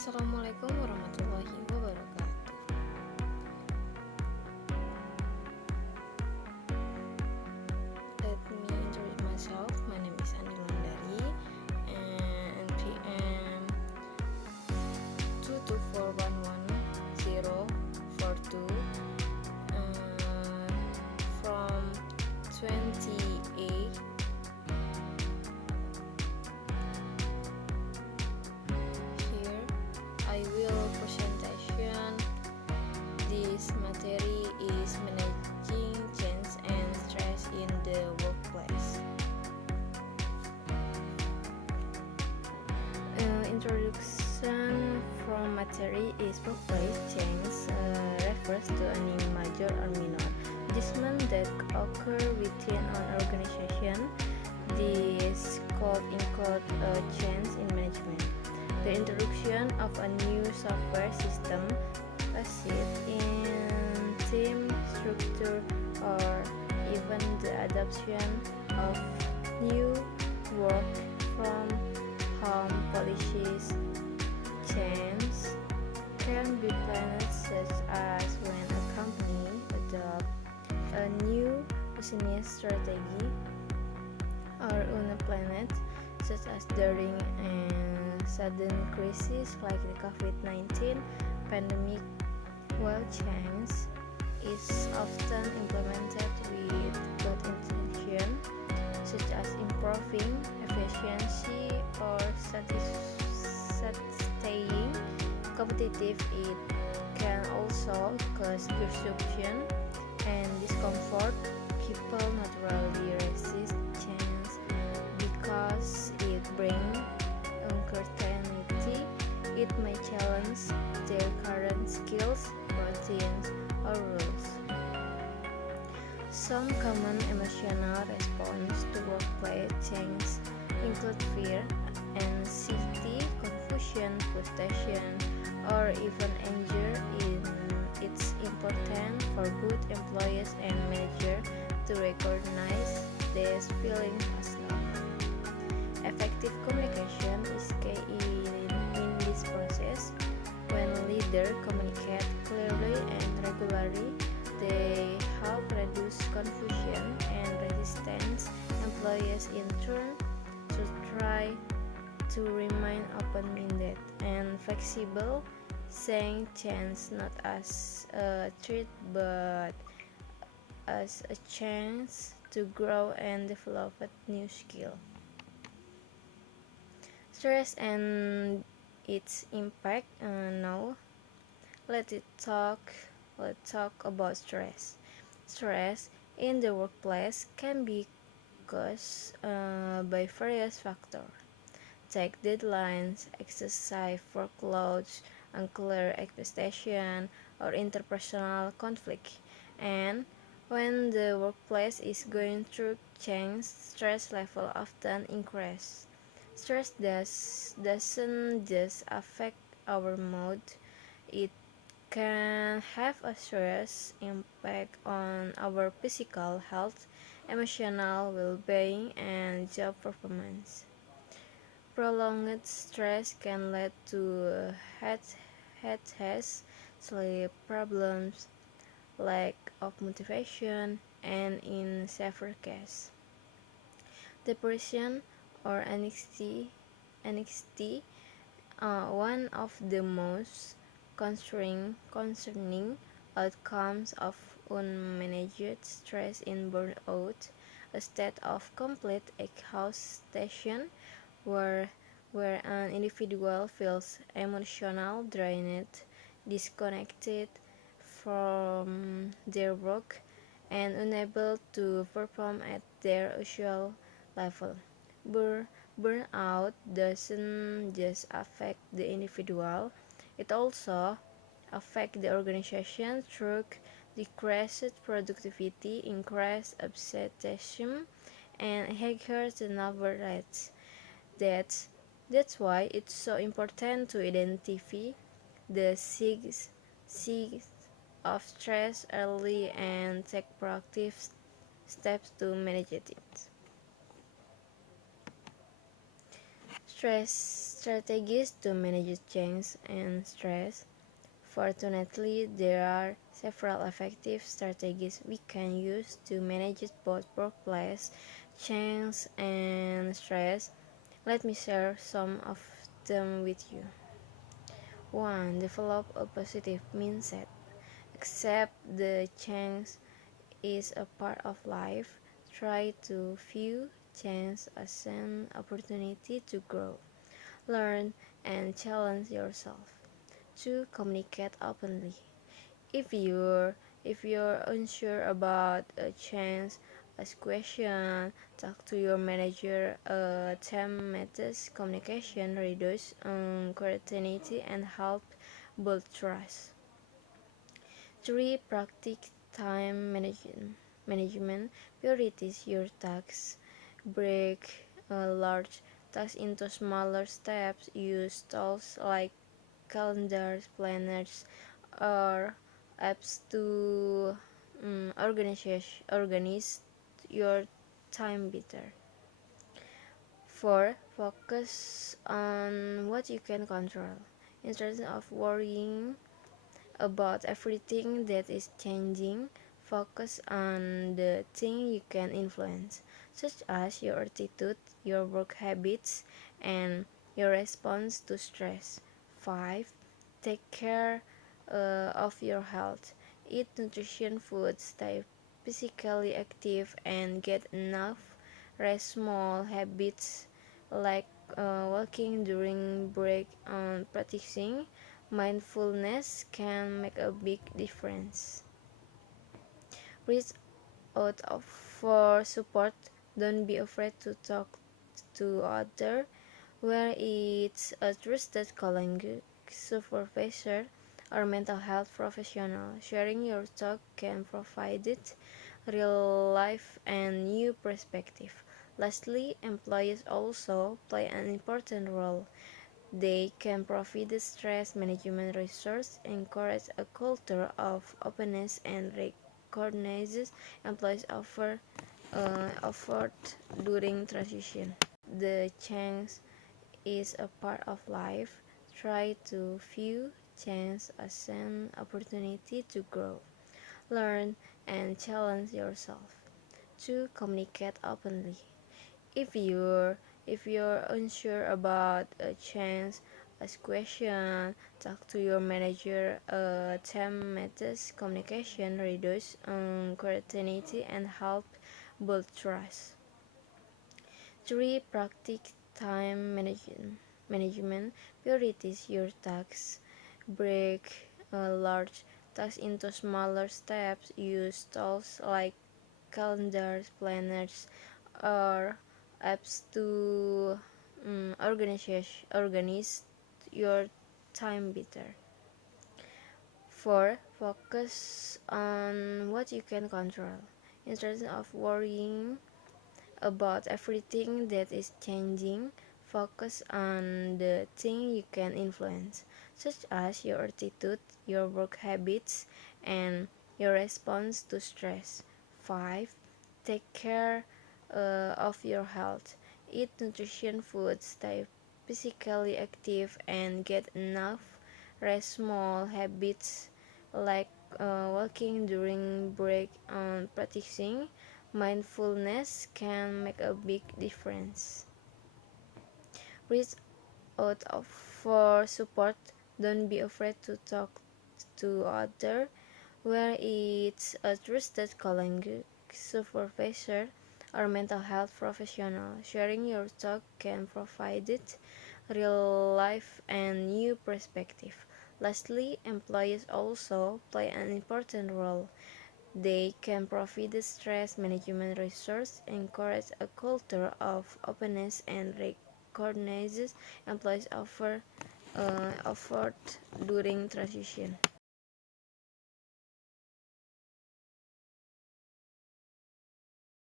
Assalamualaikum warahmatullahi wabarakatuh. Let me introduce myself. My name is Andi Landari and NPM 224111042 from 28. Here I will presentation. This material is managing change and stress in the workplace. Introduction from material is workplace change refers to any major or minor adjustment that occur within an organization. This could include a change in management, the introduction of a new software system, a shift in team structure, or even the adoption of new work from home policies. Change can be planned such as when a company adopts a new business strategy or unplanned, such as during a sudden crisis like the COVID-19 pandemic. While change is often implemented with good intention, such as improving efficiency or staying competitive, it can also cause disruption and discomfort. People naturally resist change because it brings uncertainty. It may challenge their current skills, routines, or rules. Some common emotional responses to workplace change include fear, anxiety, confusion, frustration, or even anger. It's important for both employees and managers to recognize these feelings as normal. Effective communication is key in this process. When leaders communicate clearly and regularly, they help reduce confusion and resistance. Employees in turn should try to remain open-minded and flexible, seeing change not as a threat but as a chance to grow and develop a new skill. Stress and its impact. Now, let's talk about stress. Stress in the workplace can be caused by various factors. Take deadlines, excessive workloads, unclear expectation, or interpersonal conflict. And when the workplace is going through change, stress level often increase. Stress doesn't just affect our mood, it can have a serious impact on our physical health, emotional well-being, and job performance. Prolonged stress can lead to headaches, sleep problems, lack of motivation, and in severe cases, depression or anxiety. One of the most concerning outcomes of unmanaged stress in burnout, a state of complete exhaustion where an individual feels emotional drained, disconnected from their work, and unable to perform at their usual level. Burnout doesn't just affect the individual, it also affects the organization through decreased productivity, increased absenteeism, and higher turnover rates. That's why it's so important to identify the signs of stress early and take proactive steps to manage it. Stress Strategies to manage change and stress. Fortunately, there are several effective strategies we can use to manage both workplace change and stress. Let me share some of them with you. 1. Develop a positive mindset. Accept the change is a part of life. Try to view change as an opportunity to grow, learn, and challenge yourself. 2. Communicate openly. If you're if you're unsure about a change, ask questions, talk to your manager. Team methods communication reduce uncertainty and help build trust. 3. Practice time management. Prioritize your tasks. Break large tasks into smaller steps. Use tools like calendars, planners, or apps to organize your time better. 4. Focus on what you can control. Instead of worrying about everything that is changing, focus on the things you can influence, such as your attitude, your work habits, and your response to stress. 5. Take care of your health. Eat nutritious food, stay physically active, and get enough rest. Small habits like walking during break and practicing mindfulness can make a big difference. Reach out for support. Don't be afraid to talk to others, whether it's a trusted colleague, supervisor, or mental health professional. Sharing your thoughts can provide it real life and new perspective. Lastly, employees also play an important role. They can provide stress management resources, encourage a culture of openness, and recognize employees' effort during transition. The change is a part of life. Try to view change as an opportunity to grow, learn, and challenge yourself. 2. Communicate openly. If you're unsure about a change, ask questions, talk to your manager. Team methods communication reduce uncertainty and help build trust. 3. Practice time management. Prioritize your tasks. Break large tasks into smaller steps. Use tools like calendars, planners, or apps to organize your time better. 4. Focus on what you can control. Instead of worrying about everything that is changing, focus on the things you can influence, such as your attitude, your work habits, and your response to stress. 5. Take care of your health. Eat nutritious food, stay physically active, and get enough rest. Small habits like walking during break and practicing mindfulness can make a big difference. Reach out for support. Don't be afraid to talk to others, whether it's a trusted colleague, supervisor, or mental health professional. Sharing your thoughts can provide it real life and new perspective. Lastly, employees also play an important role. They can provide stress management resources, encourage a culture of openness, and recognize employees' effort during transition.